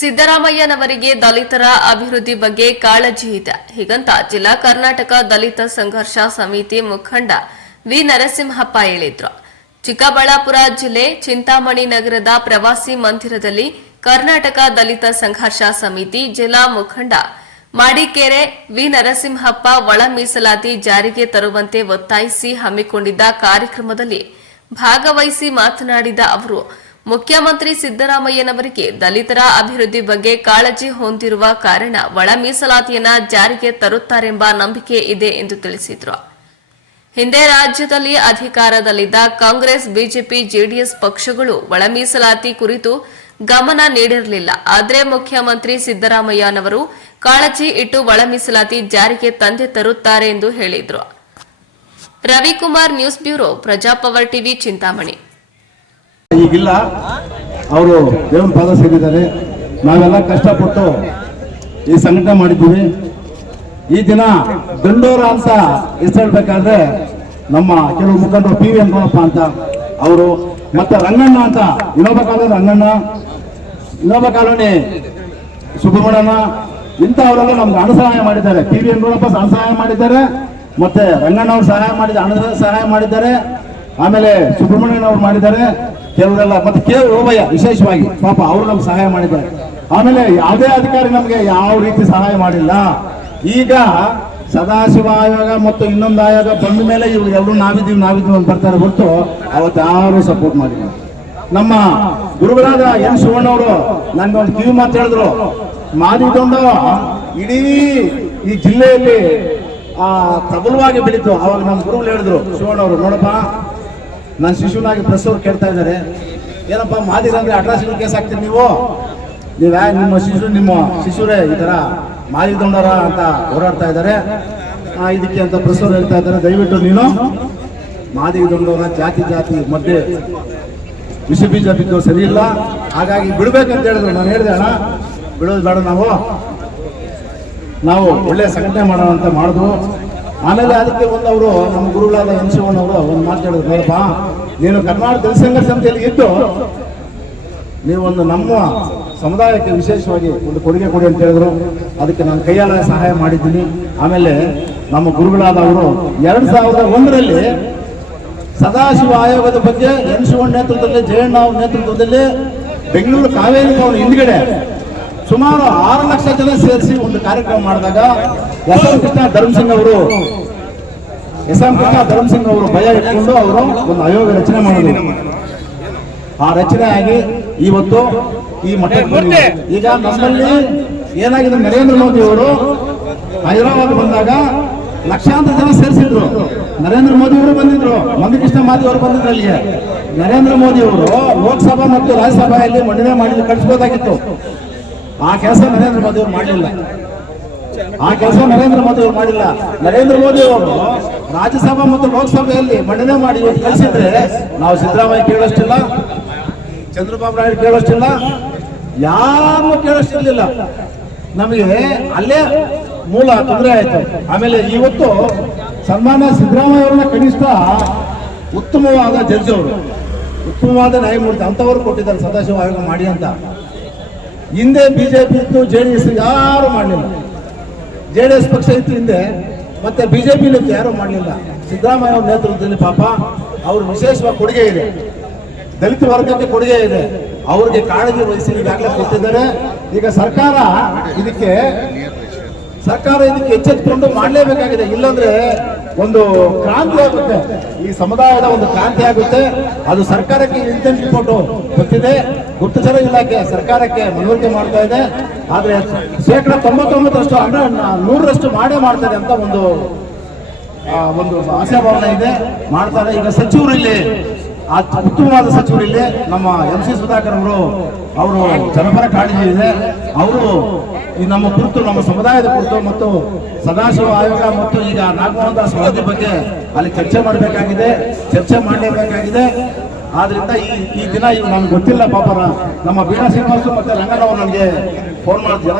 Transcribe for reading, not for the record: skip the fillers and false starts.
ಸಿದ್ದರಾಮಯ್ಯನವರಿಗೆ ದಲಿತರ ಅಭಿವೃದ್ಧಿ ಬಗ್ಗೆ ಕಾಳಜಿ ಇದೆ. ಹೀಗಂತ ಜಿಲ್ಲಾ ಕರ್ನಾಟಕ ದಲಿತ ಸಂಘರ್ಷ ಸಮಿತಿ ಮುಖಂಡ ವಿ ನರಸಿಂಹಪ್ಪ ಹೇಳಿದ್ರು. ಚಿಕ್ಕಬಳ್ಳಾಪುರ ಜಿಲ್ಲೆ ಚಿಂತಾಮಣಿ ನಗರದ ಪ್ರವಾಸಿ ಮಂದಿರದಲ್ಲಿ ಕರ್ನಾಟಕ ದಲಿತ ಸಂಘರ್ಷ ಸಮಿತಿ ಜಿಲ್ಲಾ ಮುಖಂಡ ಮಾಡಿಕೆರೆ ವಿ ನರಸಿಂಹಪ್ಪ ಒಳ ಮೀಸಲಾತಿ ಜಾರಿಗೆ ತರುವಂತೆ ಒತ್ತಾಯಿಸಿ ಹಮ್ಮಿಕೊಂಡಿದ್ದ ಕಾರ್ಯಕ್ರಮದಲ್ಲಿ ಭಾಗವಹಿಸಿ ಮಾತನಾಡಿದ ಅವರು, ಮುಖ್ಯಮಂತ್ರಿ ಸಿದ್ದರಾಮಯ್ಯನವರಿಗೆ ದಲಿತರ ಅಭಿವೃದ್ಧಿ ಬಗ್ಗೆ ಕಾಳಜಿ ಹೊಂದಿರುವ ಕಾರಣ ಒಳ ಮೀಸಲಾತಿಯನ್ನ ಜಾರಿಗೆ ತರುತ್ತಾರೆಂಬ ನಂಬಿಕೆ ಇದೆ ಎಂದು ತಿಳಿಸಿದರು. ಹಿಂದೆ ರಾಜ್ಯದಲ್ಲಿ ಅಧಿಕಾರದಲ್ಲಿದ್ದ ಕಾಂಗ್ರೆಸ್, ಬಿಜೆಪಿ, ಜೆಡಿಎಸ್ ಪಕ್ಷಗಳು ಒಳ ಮೀಸಲಾತಿ ಕುರಿತು ಗಮನ ನೀಡಿರಲಿಲ್ಲ. ಆದರೆ ಮುಖ್ಯಮಂತ್ರಿ ಸಿದ್ದರಾಮಯ್ಯನವರು ಕಾಳಜಿ ಇಟ್ಟು ಒಳ ಮೀಸಲಾತಿ ಜಾರಿಗೆ ತಂದೆ ತರುತ್ತಾರೆ ಎಂದು ಹೇಳಿದರು. Ravikumar, news bureau, Prajapower TV, Chintamani. ಈಗಿಲ್ಲ, ಅವರು ದೇವನ ಪಾದ ಸೇರಿದ್ದಾರೆ. ನಾವೆಲ್ಲ ಕಷ್ಟಪಟ್ಟು ಈ ಸಂಘಟನೆ ಮಾಡಿದ್ದೀವಿ. ಈ ದಿನ ದಂಡೋರ ಅಂತ ಹೆಸರಿಡಬೇಕಾದ್ರೆ ನಮ್ಮ ಕೆಲವು ಮುಖಂಡರು ಪಿ ವಿ ವೆಂಕಟಪ್ಪ ಅಂತ ಅವರು, ಮತ್ತೆ ರಂಗಣ್ಣ ಅಂತ ಇನ್ನೊಬ್ಬ ಕಾಲೋನಿ ರಂಗಣ್ಣ, ಇನ್ನೊಬ್ಬ ಕಾಲೋನಿ ಸುಬ್ರಹ್ಮಣ್ಯನ, ಇಂಥವರೆಲ್ಲ ನಮ್ಗೆ ಹಣ ಸಹಾಯ ಮಾಡಿದ್ದಾರೆ. ಪಿ ವಿ ವೆಂಕಟಪ್ಪ ಹಣ ಸಹಾಯ ಮಾಡಿದ್ದಾರೆ, ಮತ್ತೆ ರಂಗಣ್ಣ ಅವರು ಸಹಾಯ ಮಾಡಿದ ಹಣ ಸಹಾಯ ಮಾಡಿದ್ದಾರೆ, ಆಮೇಲೆ ಸುಬ್ರಹ್ಮಣ್ಯನವ್ರು ಮಾಡಿದ್ದಾರೆ ಕೆಲವರೆಲ್ಲ, ಮತ್ತೆ ಕೆ ಓಬಯ್ಯ ವಿಶೇಷವಾಗಿ ಪಾಪ ಅವರು ನಮ್ಗೆ ಸಹಾಯ ಮಾಡಿದ್ದಾರೆ. ಆಮೇಲೆ ಯಾವುದೇ ಅಧಿಕಾರಿ ನಮ್ಗೆ ಯಾವ ರೀತಿ ಸಹಾಯ ಮಾಡಿಲ್ಲ. ಈಗ ಸದಾಶಿವ ಆಯೋಗ ಮತ್ತು ಇನ್ನೊಂದು ಆಯೋಗ ಬಂದ ಮೇಲೆ ಇವ್ರು ಎಲ್ಲರೂ ನಾವಿದ್ದೀವಿ ಅಂತ ಬರ್ತಾರೆ ಹೊರತು ಅವತ್ತು ಯಾರು ಸಪೋರ್ಟ್ ಮಾಡಿಲ್ಲ. ನಮ್ಮ ಗುರುಗಳಾದ ಎನ್ ಶಿವಣ್ಣವರು ನನ್ಗೆ ಒಂದು ಕಿವಿ ಮಾತು ಹೇಳಿದ್ರು, ಮಾದಿಗೊಂಡು ಇಡೀ ಈ ಜಿಲ್ಲೆಯಲ್ಲಿ ಪ್ರಬಲವಾಗಿ ಬೆಳೀತು. ಅವಾಗ ನಮ್ಮ ಗುರುಗಳು ಹೇಳಿದ್ರು, ಶಿವಣ್ಣವರು, ನೋಡಪ್ಪ ನಾನು ಶಿಶುನಾಗಿ ಪ್ರೆಸ್ ಅವ್ರು ಕೇಳ್ತಾ ಇದ್ದಾರೆ, ಏನಪ್ಪ ಮಾದಿರ ಅಂದ್ರೆ ಅಟ್ರಾಸಿಟಿ ಕೇಸ್ ಹಾಕ್ತೀರಿ ನೀವೇ ನಿಮ್ಮ ಶಿಶುರೇ ಈ ತರ ಮಾದಿದೊಂಡರ ಅಂತ ಹೋರಾಡ್ತಾ ಇದ್ದಾರೆ ಇದಕ್ಕೆ ಅಂತ ಪ್ರೆಸ್ ಅವ್ರು ಹೇಳ್ತಾ ಇದ್ದಾರೆ. ದಯವಿಟ್ಟು ನೀನು ಮಾದಿದೊಂಡವರ ಜಾತಿ ಮಧ್ಯೆ ವಿಷ ಬೀಜ ಬಿದ್ದು ಸರಿ ಇಲ್ಲ, ಹಾಗಾಗಿ ಬಿಡ್ಬೇಕಂತ ಹೇಳಿದ್ರು. ನಾನು ಹೇಳಿದೆ, ಅಣ್ಣ ಬಿಡೋದು ಬೇಡ, ನಾವು ಒಳ್ಳೆ ಸಂಘಟನೆ ಮಾಡೋಣ ಅಂತ ಮಾಡಿದ್ರು. ಆಮೇಲೆ ಅದಕ್ಕೆ ಅವರು ನಮ್ಮ ಗುರುಗಳಾದ ಎನ್ ಶಿವಣ್ಣವರು ಒಂದು ಮಾತು ಹೇಳಿದ್ರು, ನೋಡಪ್ಪ ನೀನು ಕರ್ನಾಟಕ ದಲಿತ ಸಂಘರ್ಷ ಸಮಿತಿಯಲ್ಲಿ ಇದ್ದು ನೀವೊಂದು ನಮ್ಮ ಸಮುದಾಯಕ್ಕೆ ವಿಶೇಷವಾಗಿ ಒಂದು ಕೊಡುಗೆ ಕೊಡಿ ಅಂತ ಹೇಳಿದ್ರು. ಅದಕ್ಕೆ ನಾನು ಕೈಯಾಲ ಸಹಾಯ ಮಾಡಿದ್ದೀನಿ. ಆಮೇಲೆ ನಮ್ಮ ಗುರುಗಳಾದವರು 2001ರಲ್ಲಿ ಸದಾಶಿವ ಆಯೋಗದ ಬಗ್ಗೆ ಎನ್ ಶಿವಣ್ಣ ನೇತೃತ್ವದಲ್ಲಿ, ಜಯಣ್ಣ ಅವ್ರ ನೇತೃತ್ವದಲ್ಲಿ ಬೆಂಗಳೂರು ಕಾವೇರಿ ಭವನ ಹಿಂದ್ಗಡೆ ಸುಮಾರು 6 ಲಕ್ಷ ಜನ ಸೇರಿಸಿ ಒಂದು ಕಾರ್ಯಕ್ರಮ ಮಾಡಿದಾಗ ಎಸ್ ಎಂ ಕೃಷ್ಣ ಧರ್ಮಸಿಂಗ್ ಅವರು ಭಯ ಇಟ್ಕೊಂಡು ಅವರು ಒಂದು ಆಯೋಗ ರಚನೆ ಮಾಡಿದ್ರು. ಆ ರಚನೆ ಆಗಿ ಇವತ್ತು ಈ ಮಟ್ಟಕ್ಕೆ ಈಗ ನಮ್ಮಲ್ಲಿ ಏನಾಗಿದೆ, ನರೇಂದ್ರ ಮೋದಿ ಅವರು ಹೈದರಾಬಾದ್ ಬಂದಾಗ ಲಕ್ಷಾಂತರ ಜನ ಸೇರಿಸಿದ್ರು. ನರೇಂದ್ರ ಮೋದಿ ಅವರು ಬಂದಿದ್ರು, ಮಂದಕೃಷ್ಣ ಮಾದಿ ಅವರು ಬಂದಿದ್ರು. ಅಲ್ಲಿಗೆ ನರೇಂದ್ರ ಮೋದಿ ಅವರು ಲೋಕಸಭಾ ಮತ್ತು ರಾಜ್ಯಸಭೆಯಲ್ಲಿ ಮಂಡನೆ ಮಾಡಿ ಕಳಿಸಬಹುದಾಗಿತ್ತು. ಆ ಕೆಲಸ ನರೇಂದ್ರ ಮೋದಿ ಅವರು ಮಾಡಲಿಲ್ಲ. ನರೇಂದ್ರ ಮೋದಿ ಅವರು ರಾಜ್ಯಸಭಾ ಮತ್ತು ಲೋಕಸಭೆಯಲ್ಲಿ ಮಂಡನೆ ಮಾಡಿ ಇವತ್ತು ಕಳಿಸಿದ್ರೆ ನಾವು ಸಿದ್ದರಾಮಯ್ಯ ಕೇಳೋಷ್ಟಿಲ್ಲ, ಚಂದ್ರಬಾಬು ನಾಯ್ಡು ಕೇಳೋಷ್ಟಿಲ್ಲ, ಯಾರು ಕೇಳೋಷ್ಟಿರ್ಲಿಲ್ಲ. ನಮಗೆ ಅಲ್ಲೇ ಮೂಲ ತೊಂದರೆ ಆಯ್ತು. ಆಮೇಲೆ ಇವತ್ತು ಸನ್ಮಾನ್ಯ ಸಿದ್ದರಾಮಯ್ಯ ಅವರನ್ನ ಕನಿಷ್ಠ ಉತ್ತಮವಾದ ಜಡ್ಜ್ ಅವರು, ಉತ್ತಮವಾದ ನ್ಯಾಯಮೂರ್ತಿ ಅಂತವರು ಕೊಟ್ಟಿದ್ದಾರೆ ಸದಾಶಿವ ಆಯೋಗ ಮಾಡಿ ಅಂತ. ಹಿಂದೆ ಬಿಜೆಪಿ ಇತ್ತು, ಜೆಡಿಎಸ್ ಯಾರು ಮಾಡಲಿಲ್ಲ. ಜೆಡಿಎಸ್ ಪಕ್ಷ ಇತ್ತು ಹಿಂದೆ, ಮತ್ತೆ ಬಿಜೆಪಿ ಇತ್ತು, ಯಾರು ಮಾಡಲಿಲ್ಲ. ಸಿದ್ದರಾಮಯ್ಯ ಅವರ ನೇತೃತ್ವದಲ್ಲಿ ಪಾಪ ಅವ್ರ ವಿಶೇಷವಾಗಿ ಕೊಡುಗೆ ಇದೆ, ದಲಿತ ವರ್ಗಕ್ಕೆ ಕೊಡುಗೆ ಇದೆ, ಅವ್ರಿಗೆ ಕಾಳಜಿ ವಹಿಸಿ ಈಗಾಗಲೇ ಕೊಟ್ಟಿದ್ದಾರೆ. ಈಗ ಸರ್ಕಾರ ಇದಕ್ಕೆ ಎಚ್ಚೆತ್ತುಕೊಂಡು ಮಾಡಲೇಬೇಕಾಗಿದೆ. ಇಲ್ಲಾಂದ್ರೆ ಒಂದು ಕ್ರಾಂತಿ ಆಗುತ್ತೆ, ಈ ಸಮುದಾಯದ ಒಂದು ಕ್ರಾಂತಿ ಆಗುತ್ತೆ. ಅದು ಸರ್ಕಾರಕ್ಕೆ ಇಂಟೆನ್ಸ್ ರಿಪೋರ್ಟ್ ಗೊತ್ತಿದೆ, ಗುಪ್ತಚರ ಇಲಾಖೆ ಸರ್ಕಾರಕ್ಕೆ ಮನವರಿಕೆ ಮಾಡ್ತಾ ಇದೆ. ಆದ್ರೆ 99% 100% ಮಾಡೇ ಮಾಡ್ತಾರೆ ಅಂತ ಒಂದು ಆಶಾಭಾವನೆ ಇದೆ, ಮಾಡ್ತಾರೆ. ಈಗ ಸಚಿವರಲ್ಲಿ ಉತ್ತಮವಾದ ಸಚಿವರಲ್ಲಿ ನಮ್ಮ MC ಸುಧಾಕರ್ ಅವರು ಜನಪರ ಕಾಳಜಿ ಇದೆ. ಅವರು ಈ ನಮ್ಮ ಕುರಿತು, ನಮ್ಮ ಸಮುದಾಯದ ಕುರಿತು ಮತ್ತು ಸದಾಶಿವ ಆಯೋಗ ಮತ್ತು ಈಗ ನಾಗಮೋಹನ್ ದಾಸ್ ವರದಿ ಬಗ್ಗೆ ಅಲ್ಲಿ ಚರ್ಚೆ ಮಾಡಲೇಬೇಕಾಗಿದೆ. ಆದ್ರಿಂದ ಈ ದಿನ ನಮ್ಗೆ ಗೊತ್ತಿಲ್ಲ ಪಾಪ. ನಮ್ಮ ಬೀಣಾ ಶ್ರೀನಿವಾಸ ಮತ್ತೆ ರಂಗಣ್ಣ ಅವರು ನನಗೆ ಫೋನ್ ಮಾಡಿ ಜನ